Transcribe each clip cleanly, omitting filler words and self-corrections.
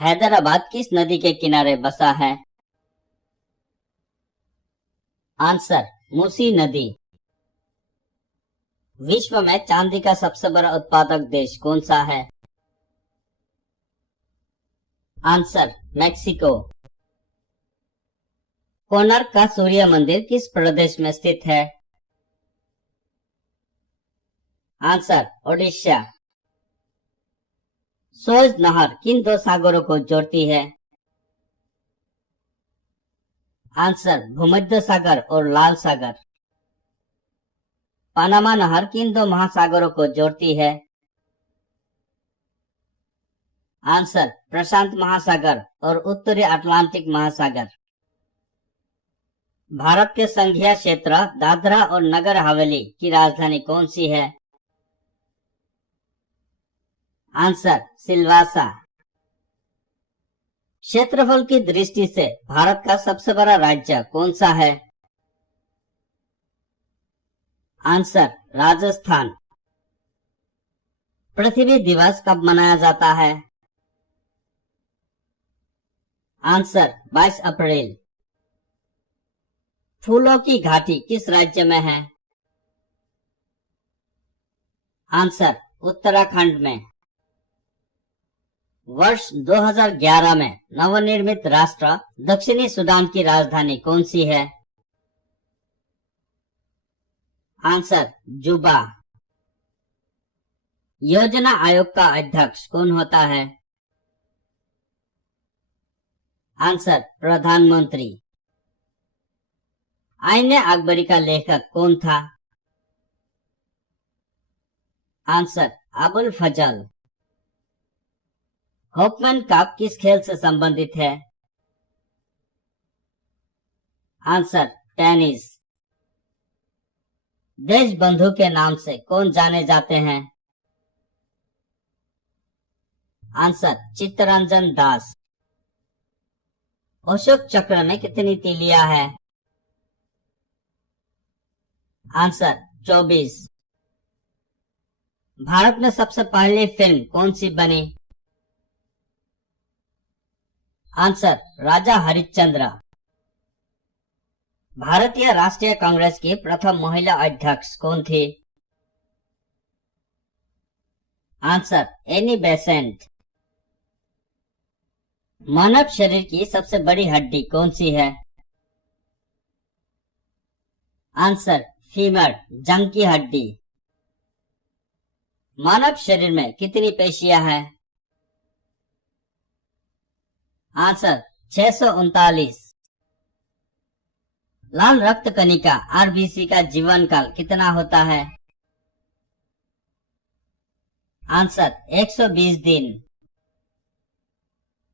हैदराबाद किस नदी के किनारे बसा है? आंसर मूसी नदी। विश्व में चांदी का सबसे बड़ा उत्पादक देश कौन सा है? Answer Mexico. कोणार्क का सूर्य मंदिर किस प्रदेश में स्थित है? आंसर ओडिशा। सोज नहर किन दो सागरों को जोड़ती है? आंसर भूमध्य सागर और लाल सागर। पनामा नहर किन दो महासागरों को जोड़ती है? आंसर प्रशांत महासागर और उत्तरी अटलांटिक महासागर। भारत के संघीय क्षेत्र दादरा और नगर हवेली की राजधानी कौन सी है? आंसर सिलवासा। क्षेत्रफल की दृष्टि से भारत का सबसे बड़ा राज्य कौन सा है? आंसर राजस्थान। पृथ्वी दिवस कब मनाया जाता है? आंसर 22 अप्रैल। फूलों की घाटी किस राज्य में है? आंसर उत्तराखंड में। वर्ष 2011 में नवनिर्मित राष्ट्र दक्षिणी सूडान की राजधानी कौन सी है? आंसर जुबा। योजना आयोग का अध्यक्ष कौन होता है? आंसर प्रधानमंत्री। आईने अकबरी का लेखक कौन था? आंसर अबुल फजल। होपमैन कप किस खेल से संबंधित है? Answer tennis. देशबंधु के नाम से कौन जाने जाते हैं? आंसर चित्तरंजन दास। अशोक चक्र में कितनी तीलियां है? आंसर 24। भारत में सबसे पहली फिल्म कौन सी बनी? आंसर राजा हरिश्चंद्र। भारतीय राष्ट्रीय कांग्रेस की प्रथम महिला अध्यक्ष कौन थी? Answer Annie Besant. मानव शरीर की सबसे बड़ी हड्डी कौन सी है? आंसर फीमर, जंग की हड्डी। मानव शरीर में कितनी पेशियां हैं? आंसर 639। लाल रक्त कणिका आरबीसी का जीवन काल कितना होता है? आंसर 120 दिन।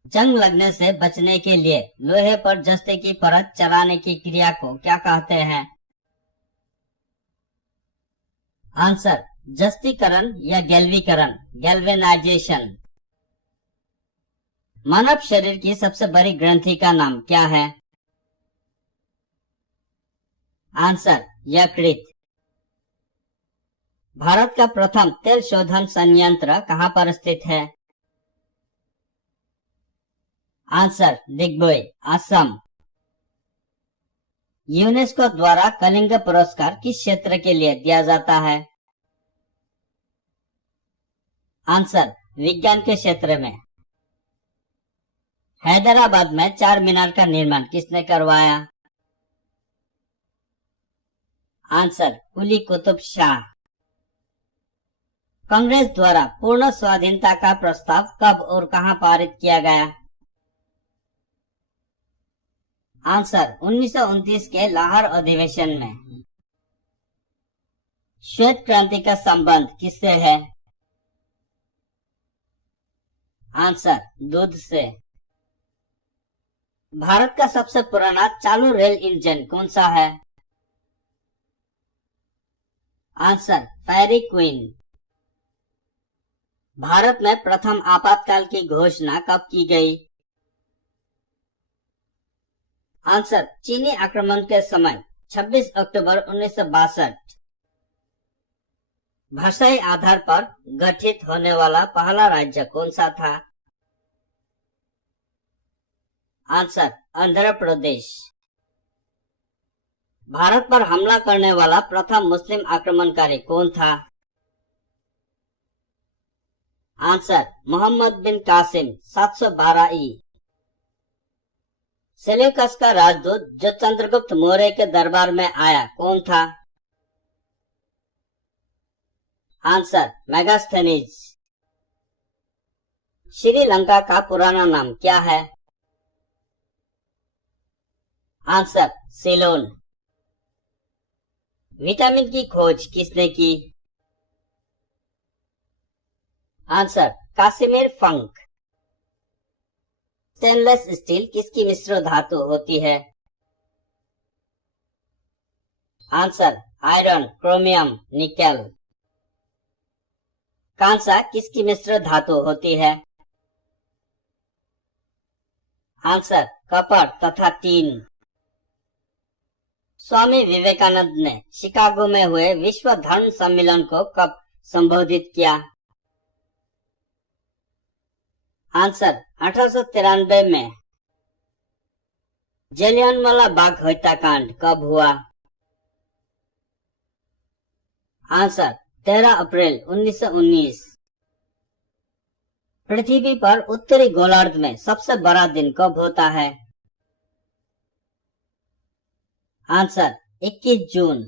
जंग लगने से बचने के लिए लोहे पर जस्ते की परत चढ़ाने की क्रिया को क्या कहते हैं? आंसर जस्तीकरण या गैल्वीकरण, गैल्वेनाइजेशन। मानव शरीर की सबसे बड़ी ग्रंथि का नाम क्या है? आंसर यकृत। भारत का प्रथम तेल शोधन संयंत्र कहां पर स्थित है? आंसर दिग्बोय, असम। यूनेस्को द्वारा कलिंग पुरस्कार किस क्षेत्र के लिए दिया जाता है? आंसर विज्ञान के क्षेत्र में। हैदराबाद में चार मीनार का निर्माण किसने करवाया? आंसर कुली कुतुब शाह। कांग्रेस द्वारा पूर्ण स्वाधीनता का प्रस्ताव कब और कहां पारित किया गया? आंसर 1929 के लाहौर अधिवेशन में। श्वेत क्रांति का संबंध किससे है? आंसर दूध से। भारत का सबसे पुराना चालू रेल इंजन कौन सा है? आंसर फेरी क्वीन। भारत में प्रथम आपातकाल की घोषणा कब की गई? आंसर चीनी आक्रमण के समय 26 अक्टूबर 1962। भाषाई आधार पर गठित होने वाला पहला राज्य कौन सा था? आंसर आंध्र प्रदेश। भारत पर हमला करने वाला प्रथम मुस्लिम आक्रमणकारी कौन था? आंसर मोहम्मद बिन कासिम 712 ई। सेल्यूकस का राजदूत जो चंद्रगुप्त मौर्य के दरबार में आया कौन था? आंसर मेगास्थनीज। श्रीलंका का पुराना नाम क्या है? आंसर सिलोन। विटामिन की खोज किसने की? Answer Casimir Funk. Stainless steel किसकी मिश्र धातु होती है? Answer iron, chromium, nickel. कांसा किसकी मिश्र धातु होती है? आंसर कपड़ तथा टीन। स्वामी विवेकानंद ने शिकागो में हुए विश्व धर्म सम्मेलन को कब संबोधित किया? आंसर 1893 में। जलियांवाला बाग हत्याकांड कब हुआ? आंसर 13 अप्रैल 1919। पृथ्वी पर उत्तरी गोलार्ध में सबसे बड़ा दिन कब होता है? आंसर 21 जून।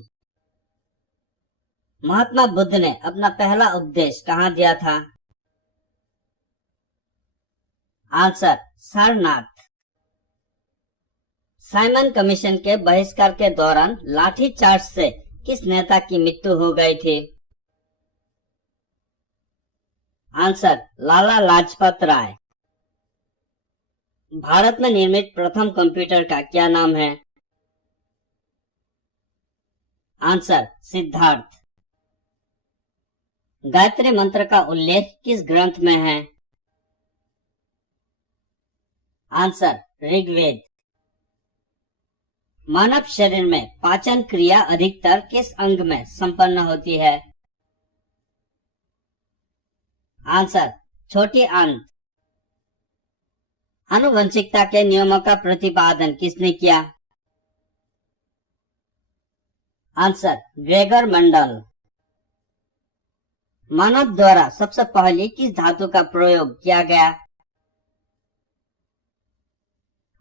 महात्मा बुद्ध ने अपना पहला उपदेश कहाँ दिया था? आंसर सारनाथ। साइमन कमीशन के बहिष्कार के दौरान लाठीचार्ज से किस नेता की मृत्यु हो गई थी? आंसर लाला लाजपत राय। भारत में निर्मित प्रथम कंप्यूटर का क्या नाम है? आंसर सिद्धार्थ। गायत्री मंत्र का उल्लेख किस ग्रंथ में है? आंसर ऋग्वेद। मानव शरीर में पाचन क्रिया अधिकतर किस अंग में संपन्न होती है? आंसर छोटी आंत। आनुवंशिकता के नियमों का प्रतिपादन किसने किया? आंसर ग्रेगर मंडल। मानव द्वारा सबसे पहले किस धातु का प्रयोग किया गया?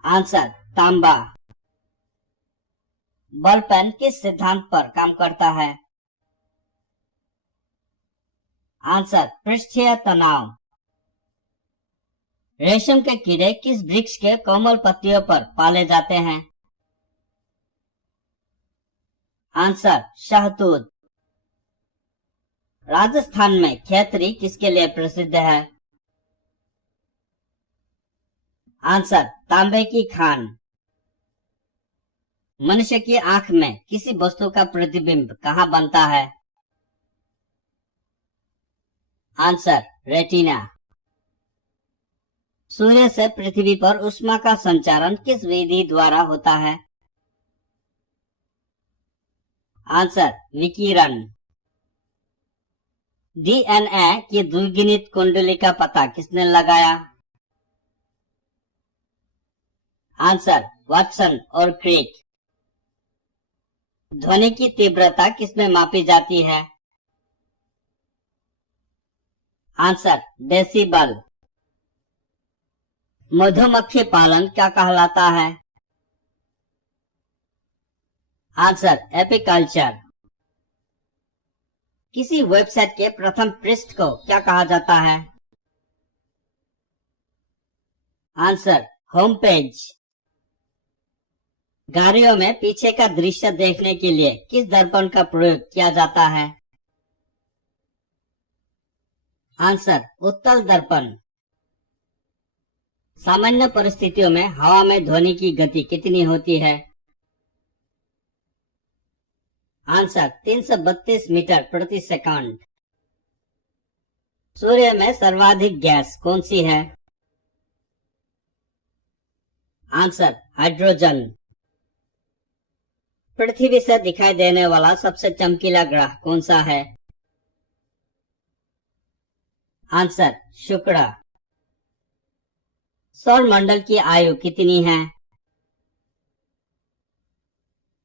आंसर तांबा। बल पेन किस सिद्धांत पर काम करता है? आंसर पृष्ठीय तनाव। रेशम के कीड़े किस वृक्ष के कोमल पत्तियों पर पाले जाते हैं? आंसर शहतूत। राजस्थान में खैतरी किसके लिए प्रसिद्ध है? आंसर तांबे की खान। मनुष्य की आंख में किसी वस्तु का प्रतिबिंब कहाँ बनता है? Answer retina. सूर्य से पृथ्वी पर ऊष्मा का संचारण किस विधि द्वारा होता है? आंसर विकिरण। डीएनए की द्विगुणित कुंडली का पता किसने लगाया? आंसर वाटसन और क्रिक। ध्वनि की तीव्रता किसमें मापी जाती है? Answer decibel. मधुमक्खी पालन क्या कहलाता है? Answer apiculture. किसी वेबसाइट के प्रथम पृष्ठ को क्या कहा जाता है? Answer home page. गाड़ियों में पीछे का दृश्य देखने के लिए किस दर्पण का प्रयोग किया जाता है? आंसर उत्तल दर्पण। सामान्य परिस्थितियों में हवा में ध्वनि की गति कितनी होती है? आंसर 332 मीटर प्रति सेकंड। सूर्य में सर्वाधिक गैस कौन सी है? Answer hydrogen. पृथ्वी से दिखाई देने वाला सबसे चमकीला ग्रह कौन सा है? आंसर शुक्र। सौर मंडल की आयु कितनी है?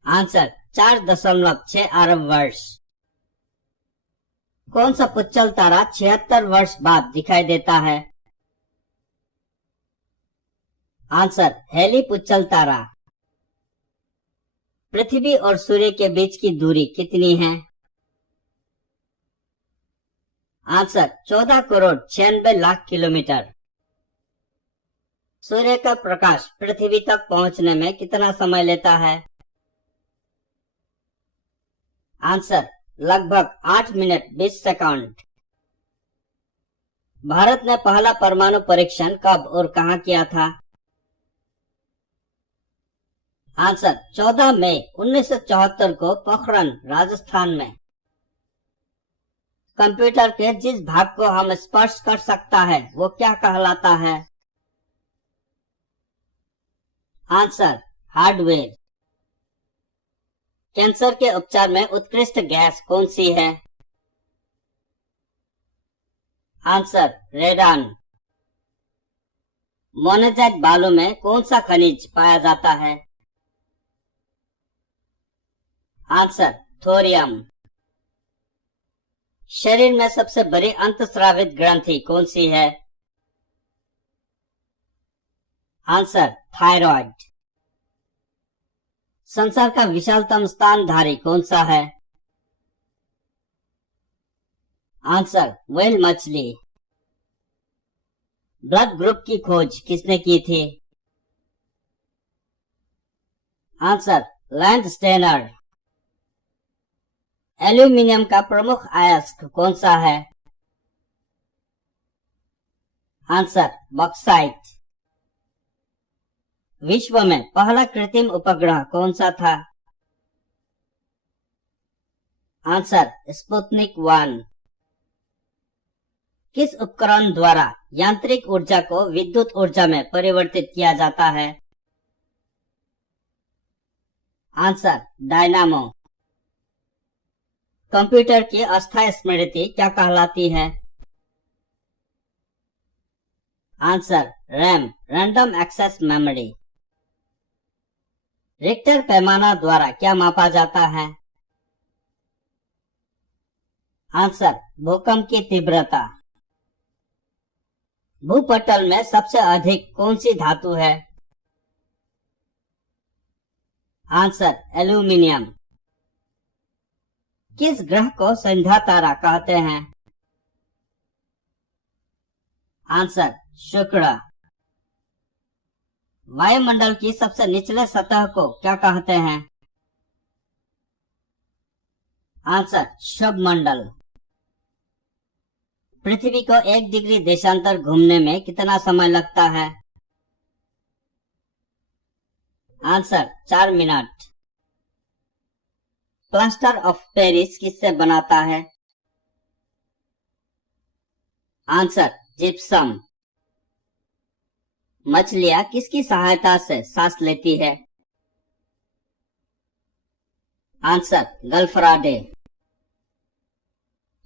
आंसर 4.6 अरब वर्ष। कौन सा पुच्चल तारा 76 वर्ष बाद दिखाई देता है? आंसर हेली पुच्चल तारा। पृथ्वी और सूर्य के बीच की दूरी कितनी है? Answer 14 crore 96 lakh kilometre. सूर्य का प्रकाश पृथ्वी तक पहुंचने में कितना समय लेता है? आंसर लगभग 8 मिनट 20 सेकंड। भारत ने पहला परमाणु परीक्षण कब और कहां किया था? आंसर 14 मई 1974 को पोखरण, राजस्थान में। कंप्यूटर के जिस भाग को हम स्पर्श कर सकता है वो क्या कहलाता है? Answer hardware. कैंसर के उपचार में उत्कृष्ट गैस कौन सी है? Answer radon. मोनेजैक बालू में कौन सा खनिज पाया जाता है? Answer thorium. शरीर में सबसे बड़ी अंतस्रावित ग्रंथि कौन सी है? Answer thyroid. संसार का विशालतम स्तनधारी कौन सा है? आंसर व्हेल मछली। ब्लड ग्रुप की खोज किसने की थी? Answer land Steiner. एल्यूमिनियम का प्रमुख अयस्क कौन सा है? Answer bauxite. विश्व में पहला कृत्रिम उपग्रह कौन सा था? Answer Sputnik 1। किस उपकरण द्वारा यांत्रिक ऊर्जा को विद्युत ऊर्जा में परिवर्तित किया जाता है? Answer dynamo. कंप्यूटर की अस्थायी स्मृति क्या कहलाती है? Answer RAM, random access memory. Richter पैमाना द्वारा क्या मापा जाता है? आंसर भूकंप की तीव्रता। भूपटल में सबसे अधिक कौन सी धातु है? Answer aluminium. किस ग्रह को संध्या तारा कहते हैं? आंसर शुक्र। वायुमंडल की सबसे निचले सतह को क्या कहते हैं? आंसर शुभमंडल। पृथ्वी को 1 डिग्री देशांतर घूमने में कितना समय लगता है? Answer 4 minute. Plaster of Paris किससे बनाता है? Answer gypsum. मछलियां किसकी सहायता से सांस लेती है? आंसर गल्फराडे।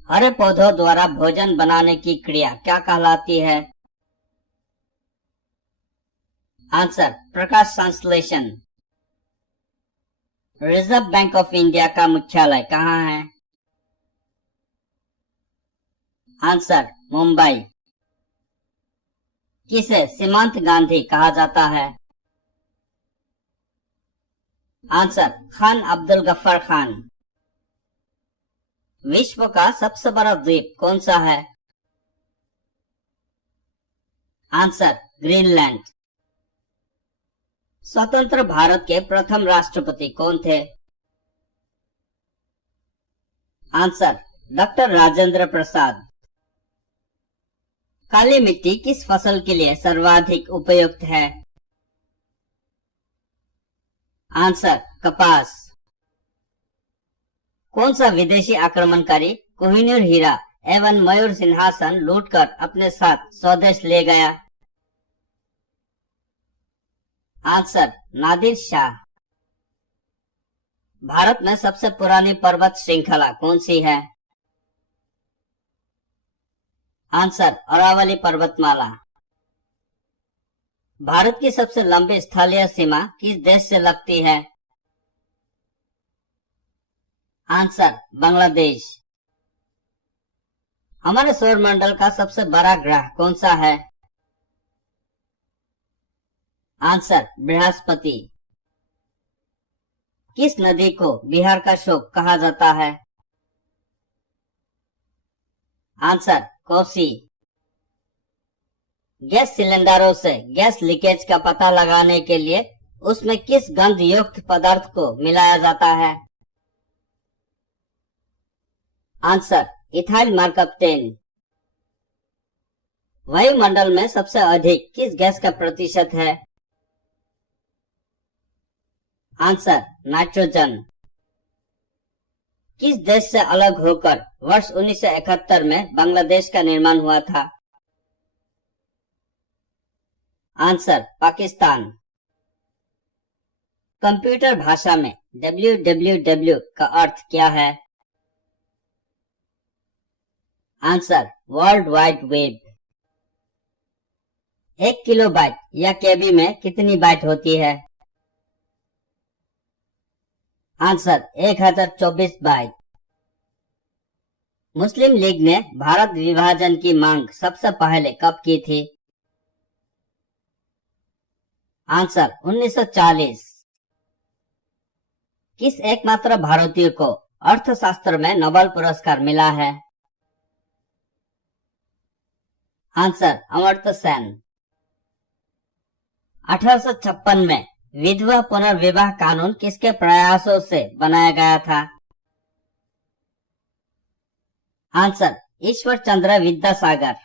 हरे पौधों द्वारा भोजन बनाने की क्रिया क्या कहलाती है? आंसर प्रकाश संश्लेषण। रिजर्व बैंक ऑफ इंडिया का मुख्यालय कहाँ है? आंसर मुंबई। किसे सीमांत गांधी कहा जाता है? आंसर खान अब्दुल गफ्फार खान। विश्व का सबसे बड़ा द्वीप कौन सा है? Answer Greenland. स्वतंत्र भारत के प्रथम राष्ट्रपति कौन थे? Answer doctor Rajendra Prasad. काली मिट्टी किस फसल के लिए सर्वाधिक उपयुक्त है? आंसर कपास। कौन सा विदेशी आक्रमणकारी कोहिनूर हीरा एवं मयूर सिंहासन लूटकर अपने साथ स्वदेश ले गया? आंसर नादिर शाह। भारत में सबसे पुरानी पर्वत श्रृंखला कौन सी है? आंसर अरावली पर्वतमाला। भारत की सबसे लंबी स्थलीय सीमा किस देश से लगती है? आंसर बांग्लादेश। हमारे सौर मंडल का सबसे बड़ा ग्रह कौन सा है? आंसर बृहस्पति। किस नदी को बिहार का शोक कहा जाता है? आंसर कोसी। गैस सिलेंडरों से गैस लीकेज का पता लगाने के लिए उसमें किस गंध युक्त पदार्थ को मिलाया जाता है? Answer ethyl markup 10। वायुमंडल में सबसे अधिक किस गैस का प्रतिशत है? Answer nitrogen. किस देश से अलग होकर वर्ष 1971 में बांग्लादेश का निर्माण हुआ था? आंसर पाकिस्तान। कंप्यूटर भाषा में www का अर्थ क्या है? Answer world wide web. 1 kilobyte या केबी में कितनी बाइट होती है? Answer 1024 bite. मुस्लिम लीग ने भारत विभाजन की मांग सबसे पहले कब की थी? आंसर 1940। किस एकमात्र भारतीय को अर्थशास्त्र में नोबेल पुरस्कार मिला है? आंसर अमर्त्य सेन। 1856 में विधवा पुनर्विवाह कानून किसके प्रयासों से बनाया गया था? आंसर ईश्वर चंद्र विद्यासागर।